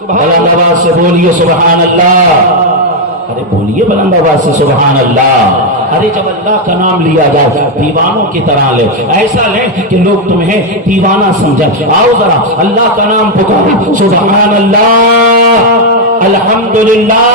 بلند آواز سے بولیے سبحان اللہ. ارے بولیے بلند آواز سے سبحان اللہ. ارے جب اللہ کا نام لیا جائے دیوانوں کی طرح لے، ایسا لے کہ لوگ تمہیں دیوانہ سمجھیں. آؤ ذرا اللہ کا نام پکارو، سبحان اللہ، الحمدللہ،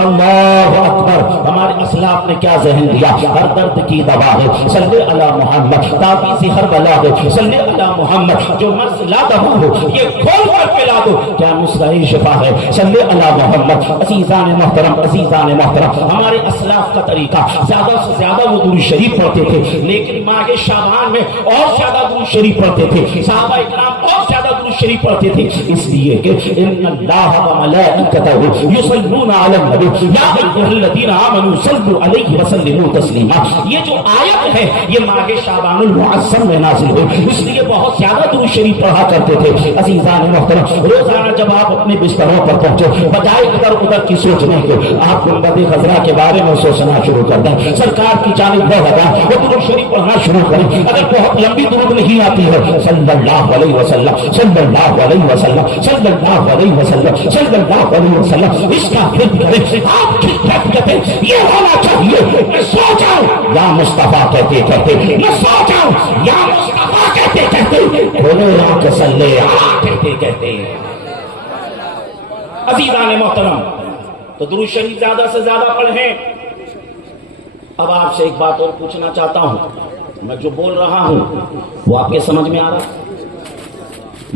اللہ اکبر. ہمارے اسلاف نے کیا ذہن دیا؟ ہر درد کی دوا ہے صلی علی محمد، تعویذ ہر بلا ہے صلی علی محمد، جو مرض لا دوا ہو یہ کھول کر پلا دو کیا نسخہ شفا ہے صلی علی محمد. عزیزان محترم، عزیزان محترم، ہمارے اسلاف کا طریقہ زیادہ سے زیادہ وہ درود شریف پڑھتے تھے، لیکن ماہ شعبان میں اور زیادہ درود شریف پڑھتے تھے. صحابہ اکرام اور زیادہ درود شریف پڑھتے تھے، اس لیے کہ ان اللہ و ملائکتہ یصلون علی النبی یا ایھا الذین آمنوا صلوا علیہ وسلموا تسلیما. یہ جو آیت ہے یہ ماہ شعبان المعظم میں نازل ہوئی، اس لیے بہت زیادہ درود شریف پڑھا کرتے تھے. عزیزان محترم، روزانہ جب آپ اپنے بستروں پر پہنچے، بجائے ادھر ادھر کی سوچنے کے آپ گنبد خضرا کے بارے میں سوچنا شروع کر دیں، سرکار کی جانب وہ لگا وہ درود شریف پڑھنا شروع کریں. اگر بہت لمبی درود نہیں آتی ہے صلی اللہ علیہ وسلم، صلی اللہ علیہ وسلم، صلی اللہ علیہ وسلم، صلی اللہ علیہ وسلم، اس کا پھر کریں. آپ کی کیفیت یہ ہونا چاہیے میں سو جاؤں یا مصطفیٰ کہتے کہتے، میں سو جاؤں یا مصطفیٰ کہتے کہتے، کھولے آنکھ صلی اللہ کہتے کہتے. عزیزان محترم، تو درود شریف زیادہ سے زیادہ پڑھیں. اب آپ سے ایک بات اور پوچھنا چاہتا ہوں، میں جو بول رہا ہوں وہ آپ کے سمجھ میں آ رہا؟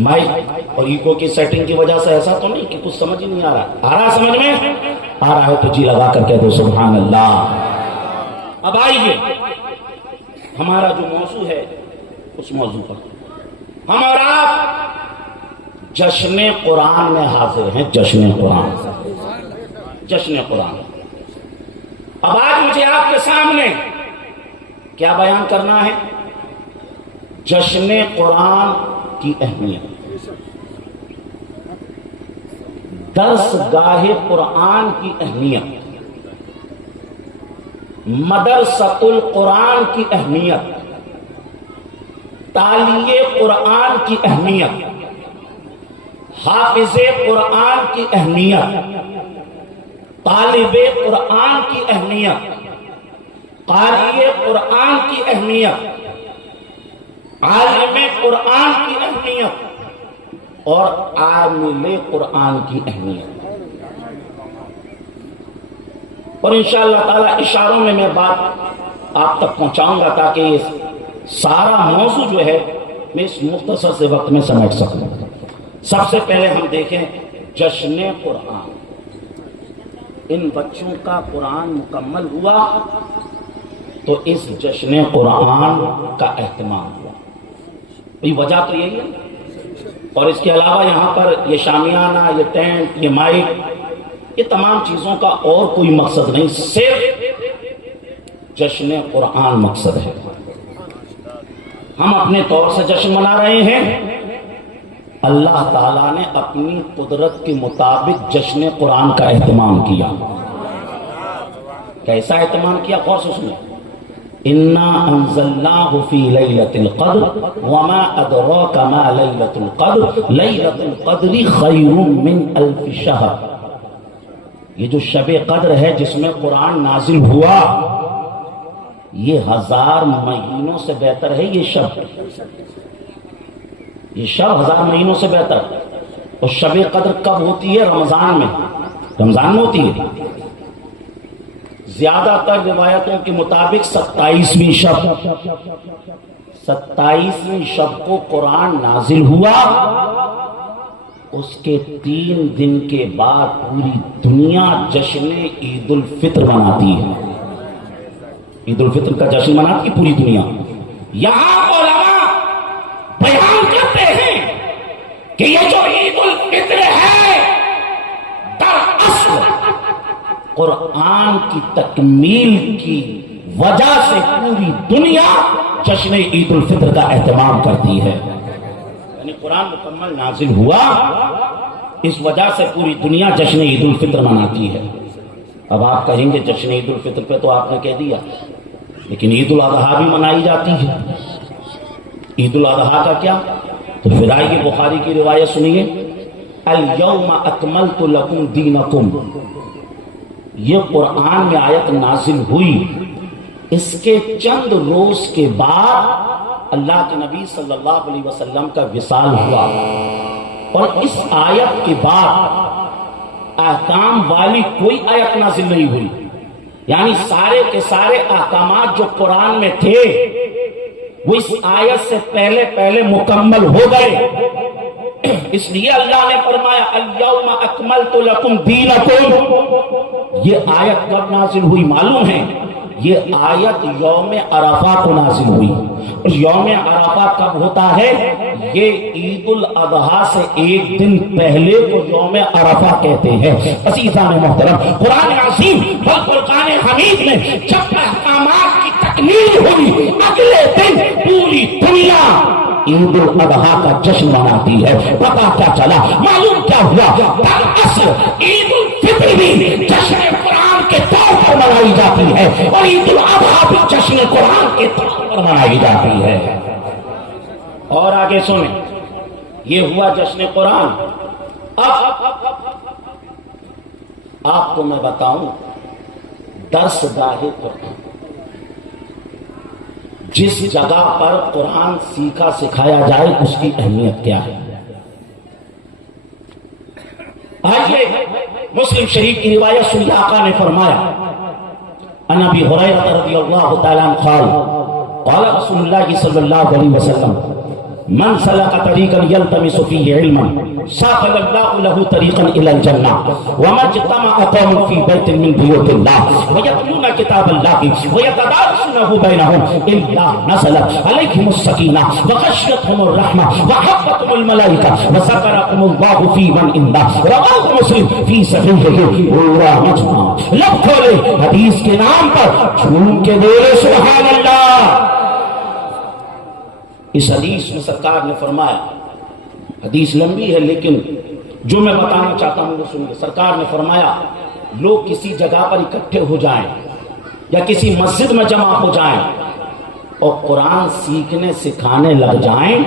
مائک اور ایکو کی سیٹنگ کی وجہ سے ایسا تو نہیں کہ کچھ سمجھ ہی نہیں آ رہا؟ آ رہا سمجھ میں؟ آ رہا ہے تو جی لگا کر کہہ دو سبحان اللہ. اب آئیے ہمارا جو موضوع ہے اس موضوع پر ہم اور آپ جشن قرآن میں حاضر ہیں. جشن قرآن، جشن قرآن. اب آج مجھے آپ کے سامنے کیا بیان کرنا ہے؟ جشن قرآن کی اہمیت، درس گاہ قرآن کی اہمیت، مدرسۃ القرآن کی اہمیت، تالیہ قرآن کی اہمیت، حافظ قرآن کی اہمیت، طالب قرآن کی اہمیت، قاری قرآن کی اہمیت، عالم قرآن کی اہمیت اور عامل قرآن کی اہمیت. اور انشاءاللہ تعالی اشاروں میں بات آپ تک پہنچاؤں گا تاکہ یہ سارا موضوع جو ہے میں اس مختصر سے وقت میں سمجھ سکوں. سب سے پہلے ہم دیکھیں جشن قرآن. ان بچوں کا قرآن مکمل ہوا تو اس جشن قرآن کا اہتمام ہوا. یہ وجہ تو یہی ہے. اور اس کے علاوہ یہاں پر یہ شامیانہ، یہ ٹینٹ، یہ مائک، یہ تمام چیزوں کا اور کوئی مقصد نہیں، صرف جشن قرآن مقصد ہے. ہم اپنے طور سے جشن منا رہے ہیں، اللہ تعالیٰ نے اپنی قدرت کے مطابق جشن قرآن کا اہتمام کیا. کیسا اہتمام کیا؟ غور سے سنیں. انا انزلناہ فی لیلۃ القدر وما ادراک ما لیلۃ القدر لیلۃ القدر خیر من الف شہر. یہ جو شب قدر ہے جس میں قرآن نازل ہوا یہ 1000 مہینوں سے بہتر ہے. یہ شب 1000 مہینوں سے بہتر. اور شب قدر کب ہوتی ہے؟ رمضان میں. رمضان میں ہوتی ہے. زیادہ تر روایتوں کے مطابق 27ویں شب، 27ویں شب کو قرآن نازل ہوا. اس کے 3 دن کے بعد پوری دنیا جشن عید الفطر مناتی ہے. عید الفطر کا جشن مناتی ہے پوری دنیا. یہاں علماء بیان کرتے ہیں کہ یہ جو عید الفطر ہے دراصل قرآن کی تکمیل کی وجہ سے پوری دنیا جشن عید الفطر کا اہتمام کرتی ہے. یعنی قرآن مکمل نازل ہوا اس وجہ سے پوری دنیا جشن عید الفطر مناتی ہے. اب آپ کہیں گے جشن عید الفطر پہ تو آپ نے کہہ دیا، لیکن عید الاضحیٰ بھی منائی جاتی ہے. عید الاضحیٰ کا کیا؟ تو پھر آئیے بخاری کی روایت سنیے. الیوم اکملت لکم دینکم، یہ قرآن میں آیت نازل ہوئی، اس کے چند روز کے بعد اللہ کے نبی صلی اللہ علیہ وسلم کا وصال ہوا، اور اس آیت کے بعد احکام والی کوئی آیت نازل نہیں ہوئی، یعنی سارے کے سارے احکامات جو قرآن میں تھے وہ اس آیت سے پہلے مکمل ہو گئے۔ اس لیے اللہ نے فرمایا الیوم اکملت لکم دینکم، یہ آیت کب نازل ہوئی معلوم ہے؟ یہ آیت یوم عرفہ کو نازل ہوئی، اور یوم عرفہ کب ہوتا ہے؟ یہ عید الاضحیٰ سے ایک دن پہلے کو یوم عرفہ کہتے ہیں۔ عزیزان محترم، قرآن عظیم والفرقان حمید میں جب احکامات کی تکمیل ہوئی، اگلے دن پوری دنیا عید الاضحیٰ کا جشن مناتی ہے۔ پتا کیا چلا؟ معلوم کیا ہوا؟ دراصل عید الفطر بھی جشن قرآن کے طور پر منائی جاتی ہے، اور عید الاضحیٰ بھی جشن قرآن کے طور پر منائی جاتی ہے۔ اور آگے سنیں، یہ ہوا جشن قرآن۔ اب آپ کو میں بتاؤں درس گاہ قرآن، جس جگہ پر قرآن سیکھا سکھایا جائے اس کی اہمیت کیا ہے؟ آئیے مسلم شریف کی روایت سنیے، آقا نے فرمایا عن ابی ہریرہ رضی اللہ تعالی عنہ قال قال رسول اللہ صلی اللہ علیہ وسلم من سلک طریقا یلتمس فیہ علما سهل اللہ له طریقا الی الجنہ وما اجتمع قوم فی بیت من بیوت اللہ ویتلون کتاب اللہ ویتدارسونہ بینہم الا نزلت علیہم السکینہ وغشیتہم الرحمہ وحفتہم الملائکہ وذکرہم اللہ فی من عنده رواه مسلم فی صحیحہ پورا مجمع لب کھولے حدیث کے نام پر جھوم کے بولے سبحان اللہ۔ اس حدیث میں سرکار نے فرمایا، حدیث لمبی ہے لیکن جو میں بتانا چاہتا ہوں وہ سنیے۔ سرکار نے فرمایا لوگ کسی جگہ پر اکٹھے ہو جائیں یا کسی مسجد میں جمع ہو جائیں اور قرآن سیکھنے سکھانے لگ جائیں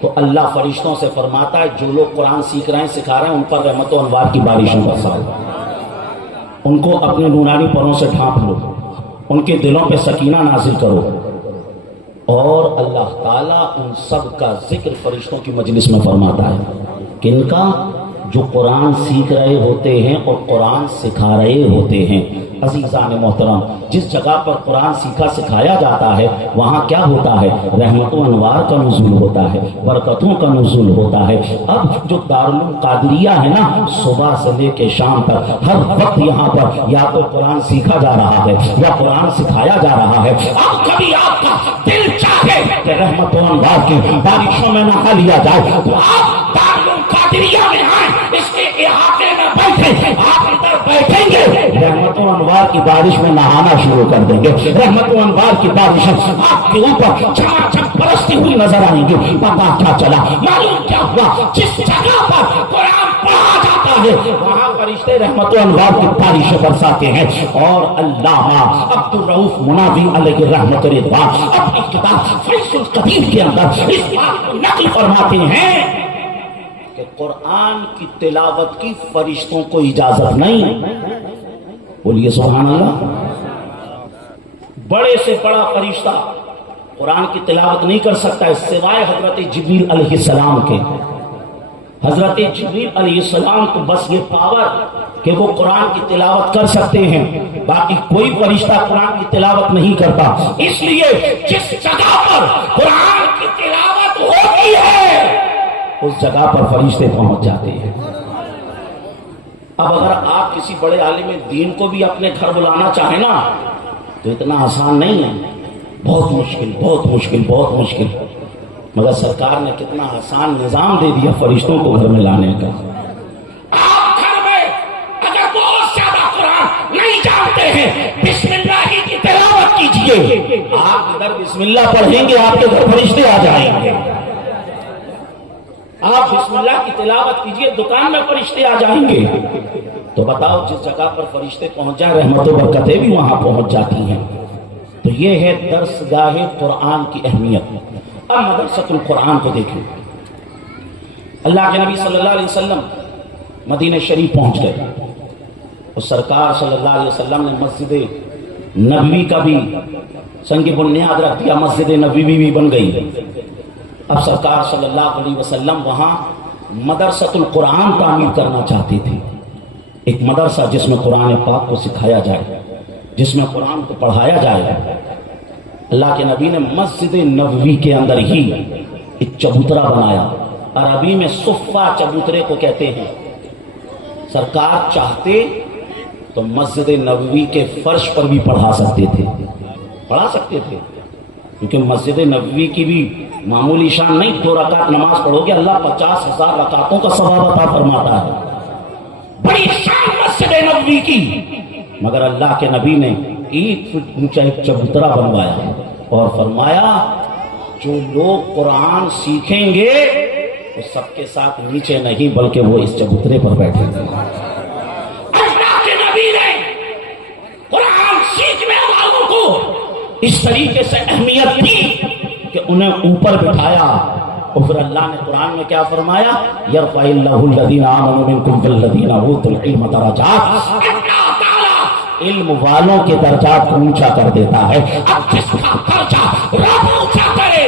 تو اللہ فرشتوں سے فرماتا ہے جو لوگ قرآن سیکھ رہے ہیں سکھا رہے ہیں ان پر رحمت و انوار کی بارشیں برساؤ، ان کو اپنے نورانی پروں سے ڈھانپ لو، ان کے دلوں پہ سکینہ نازل کرو، اور اللہ تعالیٰ ان سب کا ذکر فرشتوں کی مجلس میں فرماتا ہے۔ کن کا؟ جو قرآن سیکھ رہے ہوتے ہیں اور قرآن سکھا رہے ہوتے ہیں۔ عزیزان محترم، جس جگہ پر قرآن سیکھا سکھایا جاتا ہے وہاں کیا ہوتا ہے؟ رحمت و انوار کا نزول ہوتا ہے، برکتوں کا نزول ہوتا ہے۔ اب جو دارالقادریہ ہے نا، صبح سے لے کے شام تک ہر وقت یہاں پر یا تو قرآن سیکھا جا رہا ہے یا قرآن سکھایا جا رہا ہے۔ اب کبھی آپ کا دل چاہے کہ رحمت و انوار کی بارشوں میں نہا لیا جائے تو آپ دارالقادریہ میں آئیں، اس کے احاطے میں بیٹھیں، آپ ادھر بیٹھیں گے رحمت و انوار کی بارش میں نہانا شروع کر دیں گے۔ رحمت و انوار کی بارش آپ کے اوپر چم برستی ہوئی نظر آئیں گی۔ پتا کیا چلا؟ معلوم کیا ہوا؟ جس جگہ پر قرآن پڑھا جاتا ہے وہاں فرشتے رحمت و انوار کی بارشیں برساتے ہیں۔ اور علامہ عبد الرؤف مناوی علیہ رحمت رضوان اپنی کتاب فیض القدیر کے اندر اس بات کو نقل فرماتے ہیں کہ قرآن کی تلاوت کی فرشتوں کو اجازت نہیں۔ بولیے سبحان اللہ۔ بڑے سے بڑا فرشتہ قرآن کی تلاوت نہیں کر سکتا ہے سوائے حضرت جبریل علیہ السلام کے۔ حضرت جبریل علیہ السلام کو بس یہ پاور کہ وہ قرآن کی تلاوت کر سکتے ہیں، باقی کوئی فرشتہ قرآن کی تلاوت نہیں کرتا۔ اس لیے جس جگہ پر قرآن کی تلاوت ہوتی ہے اس جگہ پر فرشتے پہنچ جاتے ہیں۔ اب اگر آپ کسی بڑے عالم دین کو بھی اپنے گھر بلانا چاہیں نا تو اتنا آسان نہیں ہے، بہت مشکل بہت مشکل بہت مشکل، مگر سرکار نے کتنا آسان نظام دے دیا فرشتوں کو گھر میں لانے کا۔ آپ گھر میں اگر بہت زیادہ قرآن نہیں جانتے ہیں بسم اللہ کی تلاوت کیجئے، آپ ادھر بسم اللہ پڑھیں گے آپ کے گھر فرشتے آ جائیں گے۔ آپ بسم اللہ کی تلاوت کیجئے دکان میں فرشتے آ جائیں گے۔ تو بتاؤ جس جگہ پر فرشتے پہنچ جائیں رحمت و برکتیں بھی وہاں پہنچ جاتی ہیں۔ تو یہ ہے درس گاہ قرآن کی اہمیت۔ اب مدرسۃ القرآن کو دیکھیں۔ اللہ کے نبی صلی اللہ علیہ وسلم مدینہ شریف پہنچ گئے اور سرکار صلی اللہ علیہ وسلم نے مسجد نبوی کا بھی سنگ بنیاد رکھ دیا، مسجد نبوی بھی بن گئی۔ اب سرکار صلی اللہ علیہ وسلم وہاں مدرسۃ القرآن تعمیر کرنا چاہتے تھے، ایک مدرسہ جس میں قرآن پاک کو سکھایا جائے، جس میں قرآن کو پڑھایا جائے۔ اللہ کے نبی نے مسجد نبوی کے اندر ہی ایک چبوترا بنایا، عربی میں صفہ چبوترے کو کہتے ہیں۔ سرکار چاہتے تو مسجد نبوی کے فرش پر بھی پڑھا سکتے تھے، کیونکہ مسجد نبوی کی بھی معمولی شان نہیں، 2 رکعت نماز پڑھو گے اللہ 50,000 رکعتوں کا ثواب عطا فرماتا ہے، بڑی شان مسجد نبوی کی۔ مگر اللہ کے نبی نے 1 فٹ اونچا ایک چبوترا بنوایا اور فرمایا جو لوگ قرآن سیکھیں گے وہ سب کے ساتھ نیچے نہیں بلکہ وہ اس چبوترے پر بیٹھیں گے۔ اللہ کے نبی نے قرآن سیکھنے والوں کو اس طریقے سے اہمیت دی کہ انہیں اوپر بٹھایا، اور پھر اللہ نے قرآن میں کیا فرمایا؟ یرفع اللہ الذین آمنوا منکم والذین اوتوا العلم درجات۔ اللہ تعالی علم والوں کے درجات کو اونچا کر دیتا ہے۔ اب جس کا درجہ رب اونچا کرے،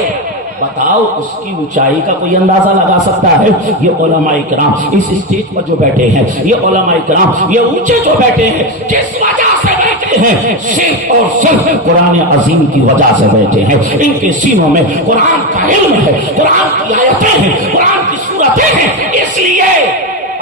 بتاؤ اس کی اونچائی کا کوئی اندازہ لگا سکتا ہے؟ یہ علماء کرام اس اسٹیج پر جو بیٹھے ہیں، یہ علماء کرام یہ اونچے جو بیٹھے ہیں، جس وجہ سے بیٹھے ہیں صرف اور صرف قرآن عظیم کی وجہ سے بیٹھے ہیں۔ ان کے سینوں میں قرآن کا علم ہے، قرآن کی آیتیں ہیں، قرآن کی سورتیں ہیں، اس لیے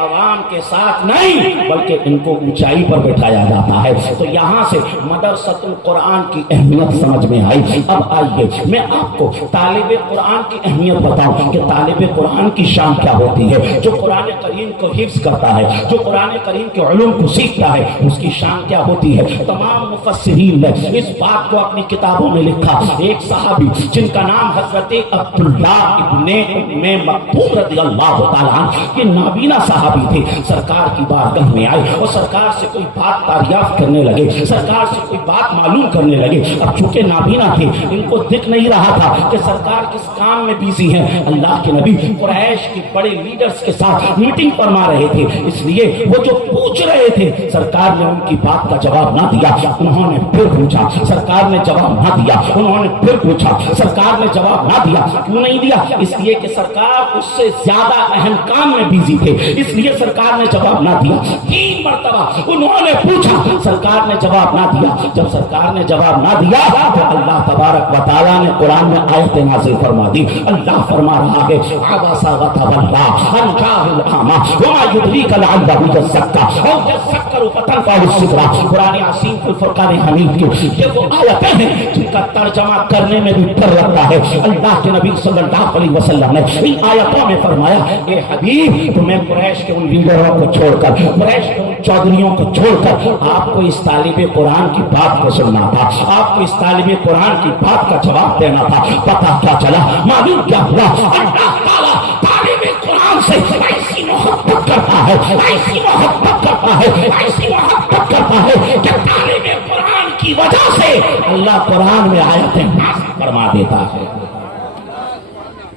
عوام کے ساتھ نہیں بلکہ ان کو اونچائی پر بٹھایا جاتا ہے۔ تو یہاں سے مدرسۃ القرآن کی اہمیت سمجھ میں آئی۔ اب آئیے میں آپ کو طالب قرآن کی اہمیت بتاؤں کہ طالب قرآن کی شان کیا ہوتی ہے۔ جو قرآن کریم کو حفظ کرتا ہے، جو قرآن کریم کے علوم کو سیکھتا ہے، اس کی شان کیا ہوتی ہے۔ تمام مفسرین نے اس بات کو اپنی کتابوں میں لکھا۔ ایک صحابی جن کا نام حضرت عبداللہ ابن ام مکتوم رضی اللہ تعالیٰ عنہ، یہ نابینا صحابی تھے، سرکار کی بارگاہ میں آئے اور سرکار سے کوئی بات دریافت کرنے لگے، سرکار سے کوئی بات معلوم کرنے لگے۔ اب چونکہ نابینا تھے، ان کو دکھ نہیں رہا تھا کہ سرکار کس کام میں بیزی ہیں۔ اللہ کے نبی قریش کے بڑے لیڈرز کے ساتھ میٹنگ فرما رہے تھے، اس لیے وہ جو پوچھ رہے تھے سرکار نے ان کی بات کا جواب نہ دیا۔ انہوں نے پھر پوچھا، سرکار نے جواب نہ دیا۔ انہوں نے پھر پوچھا، سرکار نے جواب نہ دیا۔ کیوں نہیں دیا؟ اس لیے کہ سرکار اس سے زیادہ اہم کام میں بیزی تھے، اس لیے سرکار نے جواب نہ دیا۔ 3 مرتبہ انہوں نے پوچھا، سرکار نے جواب نہ دیا۔ جب سرکار نے جواب نہ دیا تو اللہ تبارک و تعالیٰ نے قرآن میں آیت نازل فرما دی۔ اللہ فرما رہا ہے عبس وتولی ان جاءہ الاعمی وما یدریک لعلہ یزکیٰ او یذکر فتنفعہ الذکریٰ۔ قرآن عظیم الفرقان حمید کی یہ وہ آیتیں ہیں جن کا ترجمہ کرنے میں بھی ڈر لگتا ہے۔ اللہ کے نبی صلی اللہ علیہ وسلم نے ان آیتوں میں فرمایا اے حبیب تمہیں قریش کے ان لیڈروں کو چھوڑ کر، قریش کے ان چودھریوں کو چھوڑ کر آپ کو اس طالب قرآن کی بات کو سننا تھا، آپ کو اس طالب قرآن کی بات کا جواب دینا تھا۔ پتہ کیا چلا، معلوم کیا ہوا؟ اللہ تعالیٰ طالب قرآن سے ایسی محبت کرتا ہے، ایسی محبت کرتا ہے، ایسی محبت کرتا ہے کہ طالب قرآن کی وجہ سے اللہ قرآن میں آیتیں نازل فرما دیتا ہے۔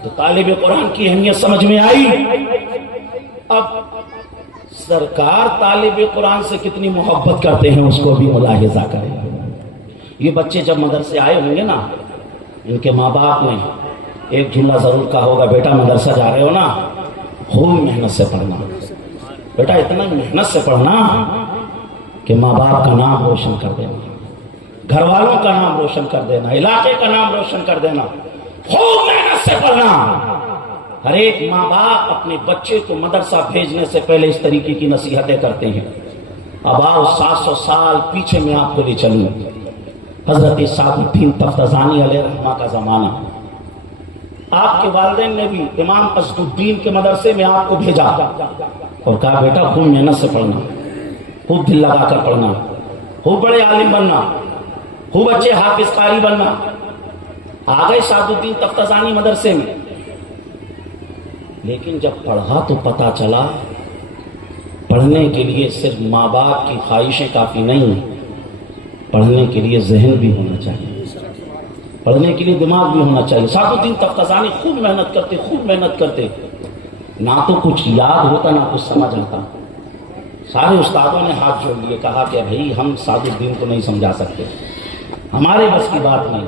تو طالب قرآن کی اہمیت سمجھ میں آئی۔ اب سرکار طالب قرآن سے کتنی محبت کرتے ہیں اس کو بھی ملاحظہ کریں۔ یہ بچے جب مدرسے آئے ہوں گے نا، ان کے ماں باپ نے ایک جملہ ضرور کہا ہوگا، بیٹا مدرسہ جا رہے ہو نا، خوب محنت سے پڑھنا، بیٹا اتنا محنت سے پڑھنا کہ ماں باپ کا نام روشن کر دینا، گھر والوں کا نام روشن کر دینا، علاقے کا نام روشن کر دینا، خوب محنت سے پڑھنا۔ ہر ایک ماں باپ اپنے بچے کو مدرسہ بھیجنے سے پہلے اس طریقے کی نصیحتیں کرتے ہیں۔ اب آؤ 700 سال پیچھے میں آپ کو لے چلوں، حضرت سعد الدین تفتزانی علیہ رحمہ کا زمانہ۔ آپ کے والدین نے بھی امام اسد الدین کے مدرسے میں آپ کو بھیجا اور کہا بیٹا خوب محنت سے پڑھنا، خوب دل لگا کر پڑھنا، خوب بڑے عالم بننا، خوب اچھے حافظ قاری بننا۔ آ گئے سعد الدین تفتزانی مدرسے میں، لیکن جب پڑھا تو پتہ چلا پڑھنے کے لیے صرف ماں باپ کی خواہشیں کافی نہیں، پڑھنے کے لیے ذہن بھی ہونا چاہیے، پڑھنے کے لیے دماغ بھی ہونا چاہیے۔ سعد الدین تفتزانی خوب محنت کرتے، خوب محنت کرتے، نہ تو کچھ یاد ہوتا نہ کچھ سمجھ آتا، سارے استادوں نے ہاتھ جوڑ لیے، کہا کہ بھائی ہم سعد الدین کو نہیں سمجھا سکتے، ہمارے بس کی بات نہیں،